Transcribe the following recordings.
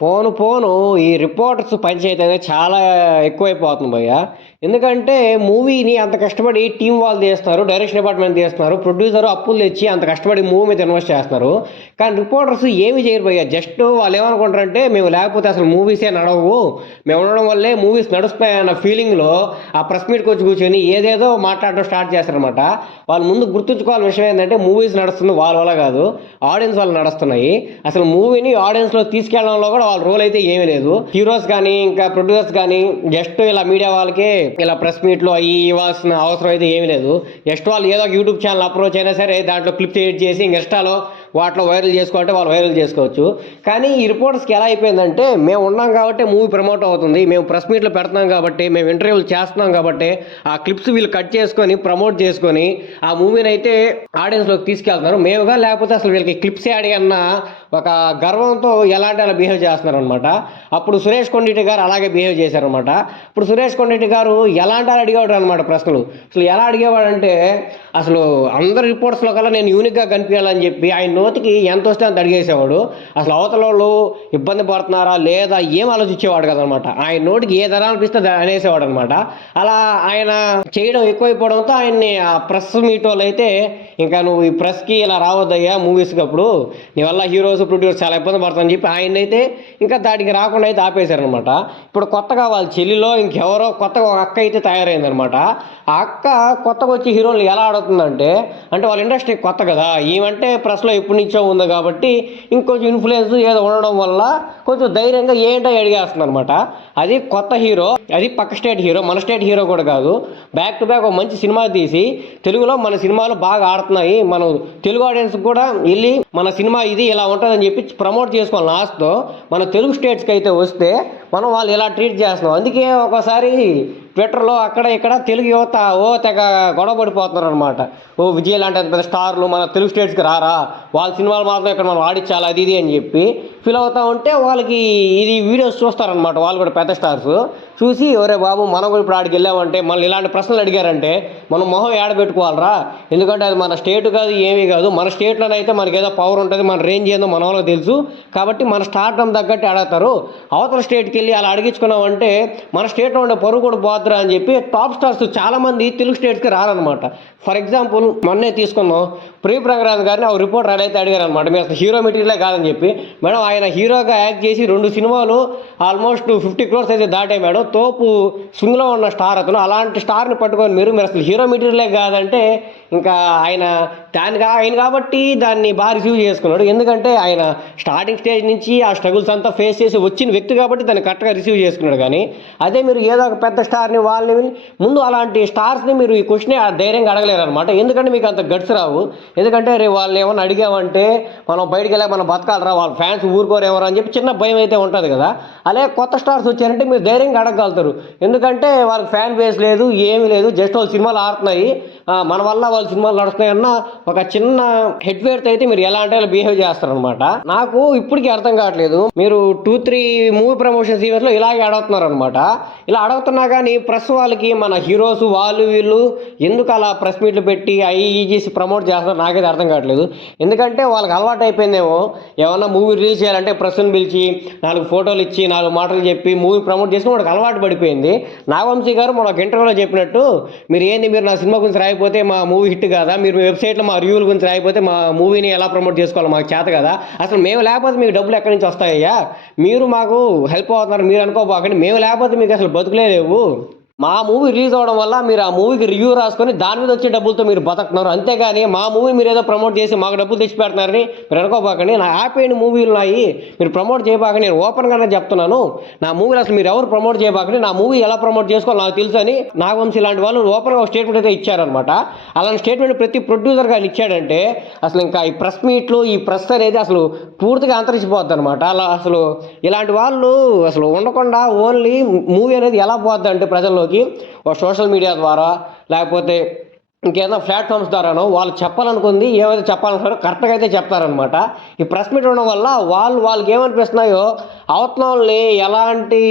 పోను పోను ఈ రిపోర్టర్స్ పంచాయతీ అనేది చాలా ఎక్కువైపోతుంది భయ్య. ఎందుకంటే మూవీని అంత కష్టపడి టీమ్ వాళ్ళు తీస్తున్నారు, డైరెక్షన్ డిపార్ట్మెంట్ తీస్తున్నారు, ప్రొడ్యూసర్ అప్పులు తెచ్చి అంత కష్టపడి మూవీ మీద ఇన్వెస్ట్ చేస్తున్నారు. కానీ రిపోర్టర్స్ ఏమి చేయరు భయ్య. జస్ట్ వాళ్ళు ఏమనుకుంటారంటే మేము లేకపోతే అసలు మూవీసే నడవవు, మేము ఉండడం వల్లే మూవీస్ నడుస్తాయన్న ఫీలింగ్లో ఆ ప్రెస్ మీట్కి వచ్చి కూర్చొని ఏదేదో మాట్లాడడం స్టార్ట్ చేస్తారనమాట. వాళ్ళు ముందు గుర్తుంచుకోవాల్సిన విషయం ఏంటంటే మూవీస్ నడుస్తుంది వాళ్ళ వల్ల కాదు, ఆడియన్స్ వల్ల నడుస్తున్నాయి. అసలు మూవీని ఆడియన్స్లో తీసుకెళ్లడంలో కూడా వాళ్ళ రోల్ అయితే ఏమీ లేదు. హీరోస్ కానీ ఇంకా ప్రొడ్యూసర్స్ కానీ జస్ట్ ఇలా మీడియా వాళ్ళకే ఇలా ప్రెస్ మీట్లు అవి ఇవ్వాల్సిన అవసరం అయితే ఏమీ లేదు. జస్ట్ వాళ్ళు ఏదో ఒక యూట్యూబ్ ఛానల్ అప్రోచ్ అయినా సరే దాంట్లో క్లిప్స్ ఎడిట్ చేసి ఇన్స్టాలో వాటిలో వైరల్ చేసుకోవాలంటే వాళ్ళు వైరల్ చేసుకోవచ్చు. కానీ ఈ రిపోర్టర్స్కి ఎలా అయిపోయిందంటే మేము ఉన్నాం కాబట్టి మూవీ ప్రమోట్ అవుతుంది, మేము ప్రెస్ మీట్లు పెడుతున్నాం కాబట్టి, మేము ఇంటర్వ్యూలు చేస్తున్నాం కాబట్టి ఆ క్లిప్స్ వీళ్ళు కట్ చేసుకొని ప్రమోట్ చేసుకొని ఆ మూవీని అయితే ఆడియన్స్లోకి తీసుకెళ్తున్నారు. మేముగా లేకపోతే అసలు వీళ్ళకి క్లిప్స్ యాడ్ అన్న ఒక గర్వంతో ఎలాంటి అలా బిహేవ్ చేస్తున్నారు అనమాట. అప్పుడు సురేష్ కొండిటి గారు అలాగే బిహేవ్ చేశారనమాట. ఇప్పుడు సురేష్ కొండిటి గారు ఎలాంటి అలా అడిగేవాడు అనమాట ప్రశ్నలు. అసలు ఎలా అడిగేవాడంటే అసలు అందరు రిపోర్ట్స్లో కల్లా నేను యూనిక్గా కనిపించాలని చెప్పి ఆయన నోటికి ఎంత వస్తే అంత అడిగేసేవాడు. అసలు అవతల వాళ్ళు ఇబ్బంది పడుతున్నారా లేదా ఏం ఆలోచించేవాడు కదనమాట. ఆయన నోటికి ఏ ధర అనిపిస్తే అనేసేవాడు అనమాట. అలా ఆయన చేయడం ఎక్కువైపోవడంతో ఆయన్ని ఆ ప్రెస్ మీట్ వాళ్ళు అయితే ఇంకా నువ్వు ఈ ప్రెస్కి ఇలా రావద్దయ్యా మూవీస్కి, అప్పుడు నీ వల్ల హీరోస్ ప్రొడ్యూసర్ చాలా ఇబ్బంది పడుతుందని చెప్పి ఆయన అయితే ఇంకా దాటికి రాకుండా అయితే ఆపేశారనమాట. ఇప్పుడు కొత్తగా వాళ్ళ చెల్లిలో ఇంకెవరో కొత్తగా ఒక అక్క అయితే తయారైందనమాట. ఆ అక్క కొత్తగా వచ్చి హీరోలు ఎలా ఆడుతుందంటే అంటే వాళ్ళ ఇండస్ట్రీ కొత్త కదా, ఏమంటే ప్రెస్లో ఎప్పటి నుంచో ఉంది కాబట్టి ఇంకొంచెం ఇన్ఫ్లుయెన్స్ ఏదో ఉండడం వల్ల కొంచెం ధైర్యంగా ఏంటో అడిగేస్తుంది అనమాట. అది కొత్త హీరో, అది పక్క స్టేట్ హీరో, మన స్టేట్ హీరో కూడా కాదు. బ్యాక్ టు బ్యాక్ ఒక మంచి సినిమా తీసి తెలుగులో మన సినిమాలు బాగా ఆడుతున్నాయి, మనం తెలుగు ఆడియన్స్ కూడా వెళ్ళి మన సినిమా ఇది ఇలా ఉంటుందని చెప్పి ప్రమోట్ చేసుకోవాలి ఆశతో మన తెలుగు స్టేట్స్కి అయితే వస్తే మనం వాళ్ళు ఇలా ట్రీట్ చేస్తున్నాం. అందుకే ఒకసారి ట్విట్టర్లో అక్కడ ఇక్కడ తెలుగు యువత తెగ గొడవ పడిపోతున్నారు అనమాట. విజయ్ లాంటి పెద్ద స్టార్లు మన తెలుగు స్టేట్స్కి రారా, వాళ్ళ సినిమాలు మాత్రం ఇక్కడ మనం ఆడించాలి అది ఇది అని చెప్పి ఫీల్ అవుతూ ఉంటే వాళ్ళకి ఇది వీడియోస్ చూస్తారనమాట. వాళ్ళు కూడా పెద్ద స్టార్స్ చూసి ఒరే బాబు మనం కూడా ఇప్పుడు ఆడికి వెళ్ళామంటే మళ్ళీ ఇలాంటి ప్రశ్నలు అడిగారంటే మనం మొహం ఏడబెట్టుకోవాలరా, ఎందుకంటే అది మన స్టేట్ కాదు ఏమీ కాదు, మన స్టేట్లోనైతే మనకి ఏదో పవర్ ఉంటుంది, మన రేంజ్ ఏందో మన వాళ్ళకి తెలుసు కాబట్టి మన స్టార్టం తగ్గట్టు అడుగుతారు. అవతల స్టేట్కి వెళ్ళి అలా అడిగించుకున్నామంటే మన స్టేట్లో ఉండే పరువు కూడా పోద్దురా అని చెప్పి టాప్ స్టార్స్ చాలామంది తెలుగు స్టేట్స్కి రారనమాట. ఫర్ ఎగ్జాంపుల్ మొన్నే తీసుకుందాం ప్రేమ్ రంగరాజ్ గారిని ఒక రిపోర్టర్ అయితే అడిగారు అనమాట, మీరు అసలు హీరో మెటీరియలే కాదని చెప్పి. మేడం ఆయన హీరోగా యాక్ట్ చేసి 2 సినిమాలు ఆల్మోస్ట్ 50 crores అయితే దాటే మేడం, తోపు స్వింగ్లో ఉన్న స్టార్ అతను, అలాంటి స్టార్ని పట్టుకొని మీరు అసలు హీరో మెటీరియలే కాదంటే ఇంకా ఆయన ఆయన కాబట్టి దాన్ని బాగా రిసీవ్ చేసుకున్నాడు. ఎందుకంటే ఆయన స్టార్టింగ్ స్టేజ్ నుంచి ఆ స్ట్రగుల్స్ అంతా ఫేస్ చేసి వచ్చిన వ్యక్తి కాబట్టి దాన్ని కరెక్ట్గా రిసీవ్ చేసుకున్నాడు. కానీ అదే మీరు ఏదో ఒక పెద్ద స్టార్ని వాళ్ళని ముందు అలాంటి స్టార్స్ని మీరు ఈ క్వశ్చన్ ధైర్యంగా అడగలేరు అనమాట. ఎందుకంటే మీకు అంత గట్స్ రావు. ఎందుకంటే రేపు వాళ్ళని ఏమన్నా అడిగామంటే మనం బయటికి వెళ్ళాక మనం బతకాలరా, వాళ్ళ ఫ్యాన్స్ ఊరుకోరేమరా అని చెప్పి చిన్న భయం అయితే ఉంటుంది కదా. అలాగే కొత్త స్టార్స్ వచ్చారంటే మీరు ధైర్యంగా అడగగలుగుతారు. ఎందుకంటే వాళ్ళకి ఫ్యాన్ బేస్ లేదు ఏమీ లేదు, జస్ట్ వాళ్ళు సినిమాలు ఆడుతున్నాయి, మన వల్ల వాళ్ళ సినిమాలు నడుస్తున్నాయన్న ఒక చిన్న హెడ్ వేర్తో అయితే మీరు ఎలా అంటే బిహేవ్ చేస్తారనమాట. నాకు ఇప్పటికీ అర్థం కావట్లేదు, మీరు 2-3 మూవీ ప్రమోషన్స్ ఈవెంట్స్లో ఇలాగే అడుగుతున్నారు అనమాట. ఇలా అడుగుతున్నా కానీ ప్రెస్ వాళ్ళకి మన హీరోస్ వాళ్ళు వీళ్ళు ఎందుకు అలా ప్రెస్ మీట్లు పెట్టి అవి చేసి ప్రమోట్ చేస్తున్నారు నాకైతే అర్థం కావట్లేదు. ఎందుకంటే వాళ్ళకి అలవాటు అయిపోయిందేమో, ఏమన్నా మూవీ రిలీజ్ చేయాలంటే ప్రెస్ని పిలిచి 4 ఫోటోలు ఇచ్చి 4 మాటలు చెప్పి మూవీ ప్రమోట్ చేసుకుని వాడికి అలవాటు పడిపోయింది. నాగవంశీ గారు మన ఒక ఇంటర్వ్యూలో చెప్పినట్టు మీరు నా సినిమా గురించి రాయిపోతే మా మూవీ హిట్ కదా, మీరు వెబ్సైట్లో మా రివ్యూల గురించి రాయిపోతే మా మూవీని ఎలా ప్రమోట్ చేసుకోవాలో మాకు చేత కదా, అసలు మేము లేకపోతే మీకు డబ్బులు ఎక్కడి నుంచి వస్తాయ్యా, మీరు మాకు హెల్ప్ అవుతున్నారు మీరు అనుకోబాకండి, మేము లేకపోతే మీకు అసలు బతుకులే లేవు, మా మూవీ రిలీజ్ అవ్వడం వల్ల మీరు ఆ మూవీకి రివ్యూ రాసుకొని దాని మీద వచ్చే డబ్బులతో మీరు బతుకుతున్నారు, అంతేగాని మా మూవీ మీరు ఏదో ప్రమోట్ చేసి మాకు డబ్బులు తెచ్చి పెడుతున్నారని మీరు అనుకోబాకండి. నా హ్యాపీ మూవీలు ఉన్నాయి, మీరు ప్రమోట్ చేయబాకండి, నేను ఓపెన్గానే చెప్తున్నాను. నా మూవీలు అసలు మీరు ఎవరు ప్రమోట్ చేయబాకండి, నా మూవీ ఎలా ప్రమోట్ చేసుకోవాలి నాకు తెలుసు అని నాగవంశీ ఇలాంటి వాళ్ళు ఓపెన్గా ఒక స్టేట్మెంట్ అయితే ఇచ్చారనమాట. అలాంటి స్టేట్మెంట్ ప్రతి ప్రొడ్యూసర్ కానీ ఇచ్చాడంటే అసలు ఇంకా ఈ ప్రెస్ మీట్లు ఈ ప్రెస్ అనేది అసలు పూర్తిగా అంతరించిపోద్ది అనమాట. అలా అసలు ఇలాంటి వాళ్ళు అసలు ఉండకుండా ఓన్లీ మూవీ అనేది ఎలా పోద్ది అంటే ప్రజల్లో ఒక సోషల్ మీడియా ద్వారా లేకపోతే ఇంకేదైనా ప్లాట్ఫామ్స్ ద్వారానో వాళ్ళు చెప్పాలనుకుంది ఏమైతే చెప్పాలనుకున్నారో కరెక్ట్గా అయితే చెప్తారనమాట. ఈ ప్రెస్ మీట్ ఉండడం వల్ల వాళ్ళకి ఏమనిపిస్తున్నాయో అవతల వాళ్ళని ఎలాంటి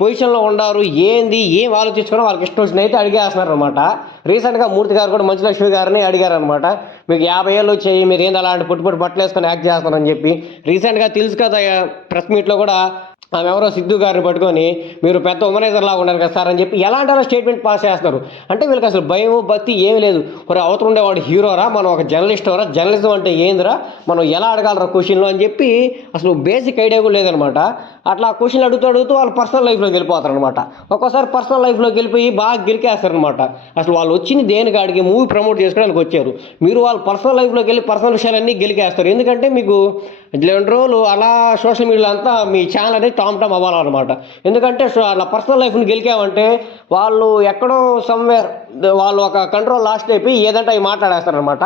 పొజిషన్లో ఉండారు, ఏంది ఏం ఆలోచించుకుని వాళ్ళకి ఇష్టం వచ్చిన అయితే అడిగేస్తున్నారు అనమాట. రీసెంట్గా మూర్తి గారు కూడా మంచులక్ష్మి గారిని అడిగారనమాట, మీకు 50 ఏళ్ళు వచ్చాయి, మీరు ఏంది అలాంటి పొట్టి పొట్టి బట్టలు వేసుకొని యాక్ట్ చేస్తున్నారని చెప్పి. రీసెంట్గా తెలుసు కదా ప్రెస్ మీట్లో కూడా ఆమె ఎవరో సిద్ధు గారిని పట్టుకొని మీరు పెద్ద ఉమనైజర్ లాగా ఉన్నారు కదా సార్ అని చెప్పి ఎలాంటి అలా స్టేట్మెంట్ పాస్ చేస్తారు. అంటే వీళ్ళకి అసలు భయం భక్తి ఏమీ లేదు. మరి అవతల ఉండేవాడు హీరోరా, మనం ఒక జర్నలిస్ట్ రా, జర్నలిజం అంటే ఏందిరా, మనం ఎలా అడగాలరా క్వశ్చన్లు అని చెప్పి అసలు బేసిక్ ఐడియా కూడా లేదనమాట. అట్లా క్వశ్చన్లు అడుగుతూ వాళ్ళు పర్సనల్ లైఫ్లోకి వెళ్ళిపోతారు అనమాట. ఒక్కోసారి పర్సనల్ లైఫ్లోకి వెళ్ళిపోయి బాగా గెలికేస్తారనమాట. అసలు వాళ్ళు వచ్చింది దేని కాడికి మూవీ ప్రమోట్ చేసుకోవడానికి వచ్చారు, మీరు వాళ్ళ పర్సనల్ లైఫ్లోకి వెళ్ళి పర్సనల్ విషయాలన్నీ గెలికేస్తారు. ఎందుకంటే మీకు 2 రోజులు అలా సోషల్ మీడియాలో అంతా మీ ఛానల్ అనేది టామ్ టామ్ అవ్వాలన్నమాట. ఎందుకంటే అలా పర్సనల్ లైఫ్ని గెలికామంటే వాళ్ళు ఎక్కడో సమ్వేర్ వాళ్ళు ఒక కంట్రోల్ లాస్ట్ అయిపోయి ఏదంటే అవి మాట్లాడేస్తారనమాట.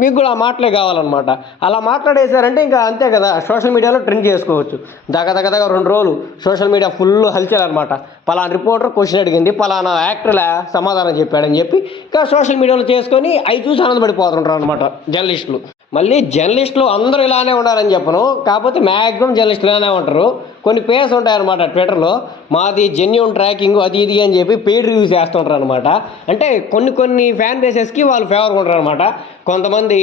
మీకు కూడా ఆ మాటలే కావాలన్నమాట. అలా మాట్లాడేశారంటే ఇంకా అంతే కదా, సోషల్ మీడియాలో ట్రెండ్ చేసుకోవచ్చు. దగ్గర 2 రోజులు సోషల్ మీడియా ఫుల్ హల్చల్ అనమాట. పలానా రిపోర్టర్ క్వశ్చన్ అడిగింది, పలానా యాక్టర్ సమాధానం చెప్పాడని చెప్పి ఇంకా సోషల్ మీడియాలో చేసుకొని అవి చూసి ఆనందపడిపోతుంటారు అనమాట జర్నలిస్టులు. మళ్ళీ జర్నలిస్టులు అందరూ ఇలానే ఉండాలని చెప్పను, కాకపోతే మ్యాక్సిమం జర్నలిస్టులు ఇలానే ఉంటారు. కొన్ని పేర్స్ ఉంటాయన్నమాట ట్విట్టర్లో, మాది జెన్యూన్ ట్రాకింగ్ అది ఇది అని చెప్పి పెయిడ్ రివ్యూస్ చేస్తుంటారు అనమాట. అంటే కొన్ని ఫ్యాన్ బేసెస్కి వాళ్ళు ఫేవర్గా ఉంటారు అనమాట. కొంతమంది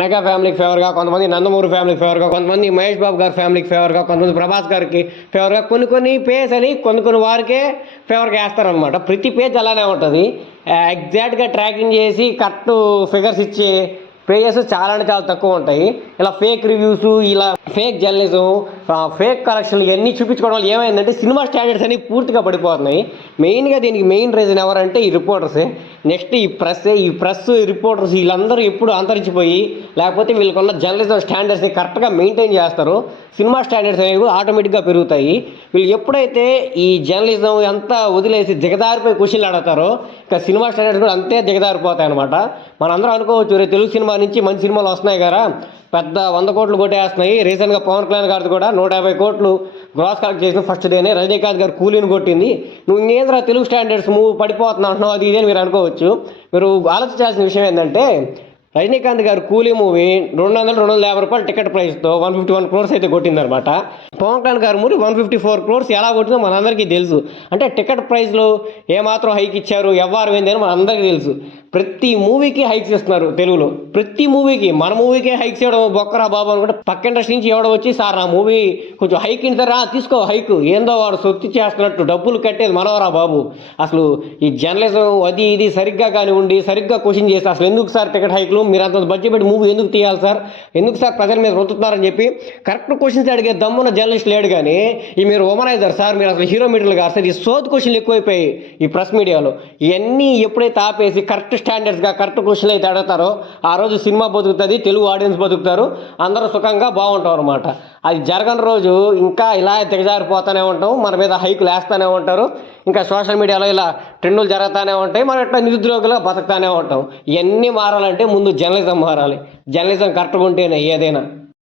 మెగా ఫ్యామిలీకి ఫేవర్గా, కొంతమంది నందమూరి ఫ్యామిలీకి ఫేవర్గా, కొంతమంది మహేష్ బాబు గారి ఫ్యామిలీకి ఫేవర్గా, కొంతమంది ప్రభాస్ గారికి ఫేవర్గా, కొన్ని పేజ్ అని కొన్ని వారికే ఫేవర్గా వేస్తారనమాట. ప్రతి పేజ్ అలానే ఉంటుంది. ఎగ్జాక్ట్గా ట్రాకింగ్ చేసి కరెక్ట్ ఫిగర్స్ ఇచ్చే పేజెస్ చాలా అంటే చాలా తక్కువ ఉంటాయి. ఇలా ఫేక్ రివ్యూస్, ఇలా ఫేక్ జర్నలిజం, ఫేక్ కలెక్షన్లు ఇవన్నీ చూపించుకోవడం వల్ల ఏమైందంటే సినిమా స్టాండర్డ్స్ అనేవి పూర్తిగా పడిపోతున్నాయి. మెయిన్గా దీనికి మెయిన్ రీజన్ ఎవరంటే ఈ రిపోర్టర్సే. నెక్స్ట్ ఈ ప్రెస్ రిపోర్టర్స్ వీళ్ళందరూ ఎప్పుడు అంతరించిపోయి, లేకపోతే వీళ్ళకున్న జర్నలిజం స్టాండర్డ్స్ని కరెక్ట్గా మెయింటైన్ చేస్తారు, సినిమా స్టాండర్డ్స్ అనేవి కూడా ఆటోమేటిక్గా పెరుగుతాయి. వీళ్ళు ఎప్పుడైతే ఈ జర్నలిజం అంతా వదిలేసి దిగదారిపోయి క్వశ్చన్లు అడుగుతారో ఇక సినిమా స్టాండర్డ్స్ కూడా అంతే దిగదారిపోతాయి అనమాట. మనందరం అనుకోవచ్చు, రే తెలుగు సినిమా నుంచి మంచి సినిమాలు వస్తున్నాయి కదా, పెద్ద 100 కోట్లు కొట్టేస్తున్నాయి. రీసెంట్గా పవన్ కళ్యాణ్ గారిది కూడా 150 కోట్లు గ్రాస్ కలెక్ట్ చేసిన ఫస్ట్ డేనే. రజనీకాంత్ గారు కూలీని కొట్టింది. నువ్వు ఇంకేంద్రా తెలుగు స్టాండర్డ్స్ మూవ్ పడిపోతున్నా అంటున్నావు అది ఇది అని మీరు అనుకోవచ్చు. మీరు ఆలోచించాల్సిన విషయం ఏంటంటే, రజనీకాంత్ గారు కూలీ మూవీ 250 రూపాయలు టికెట్ ప్రైస్తో 151 crores అయితే కొట్టిందనమాట. పవన్ కళ్యాణ్ గారు మూవీ 154 crores ఎలా కొట్టిందో మనందరికీ తెలుసు. అంటే టికెట్ ప్రైస్లో ఏమాత్రం హైక్ ఇచ్చారు, ఎవరు ఏంది అని మనందరికీ తెలుసు. ప్రతి మూవీకి హైక్స్ ఇస్తున్నారు తెలుగులో, ప్రతి మూవీకి. మన మూవీకే హైక్స్ ఇవ్వడం బొక్కరా బాబు అనుకుంటే పక్క ఇండస్ట్రీ నుంచి ఎవడో వచ్చి సార్ నా మూవీ కొంచెం హైక్ ఇంటారా, తీసుకో హైక్, ఏందో వాడు సొత్తి చేస్తున్నట్టు డబ్బులు కట్టేది మనవరా బాబు. అసలు ఈ జర్నలిజం అది ఇది సరిగ్గా కానివ్వండి, సరిగ్గా క్వశ్చన్ చేస్తే అసలు ఎందుకు సార్ టికెట్ హైక్లు, మీరు అంత బడ్జెట్ పెట్టి మూవీ ఎందుకు తీయాలి సార్, ఎందుకు సార్ ప్రజల మీద రుతుతున్నారని చెప్పి కరెక్ట్ క్వశ్చన్స్ అడిగే దమ్మున్న జర్నలిస్ట్ లేడు. కానీ ఈ మీరు ఉమనైజర్ సార్, మీరు అసలు హీరో మీటర్లు కాదు సార్, ఈ సోత్ క్వశ్చన్లు ఎక్కువైపోయాయి ఈ ప్రెస్ మీడియాలో. ఇవన్నీ ఎప్పుడైతే ఆపేసి కరెక్ట్ స్టాండర్డ్స్గా కరెక్ట్ క్వశ్చన్లు అయితే అడుగుతారో ఆ రోజు సినిమా బతుకుతుంది, తెలుగు ఆడియన్స్ బతుకుతారు, అందరూ సుఖంగా బాగుంటాం అనమాట. అది జరగని రోజు ఇంకా ఇలా దిగజారిపోతూనే ఉంటాం, మన మీద హైకులు వేస్తూనే ఉంటారు, ఇంకా సోషల్ మీడియాలో ఇలా ట్రెండులు జరుగుతూనే ఉంటాయి, మనం ఇట్లా నిరుద్యోగులుగా బతుకుతూనే ఉంటాం. ఇవన్నీ మారాలంటే ముందు జర్నలిజం మారాలి. జర్నలిజం కరెక్ట్గా ఉంటేనే ఏదైనా.